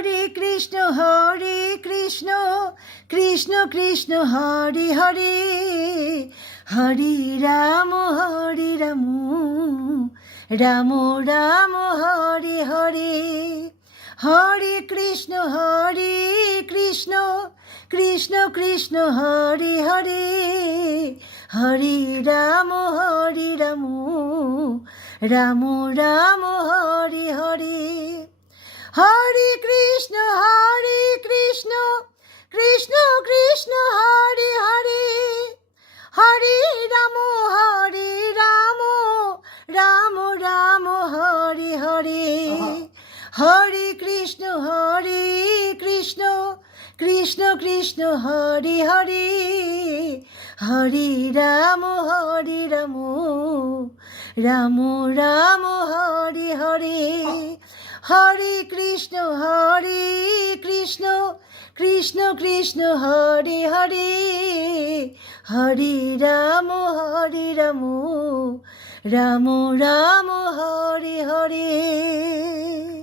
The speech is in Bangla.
হরে কৃষ্ণ কৃষ্ণ কৃষ্ণ হরে হরে হরে রাম রাম রাম হরে হরে হরে কৃষ্ণ কৃষ্ণ কৃষ্ণ হরে হরে হরে রাম রাম রাম হরে হরে হরে কৃষ্ণ কৃষ্ণ কৃষ্ণ হরে হরে হরে রাম রাম রাম হরে হরে হরে কৃষ্ণ কৃষ্ণ কৃষ্ণ হরে হরে হরে রাম রাম রাম হরে হরে হরে কৃষ্ণ কৃষ্ণ কৃষ্ণ হরে হরে হরে রাম রাম রাম হরে হরে।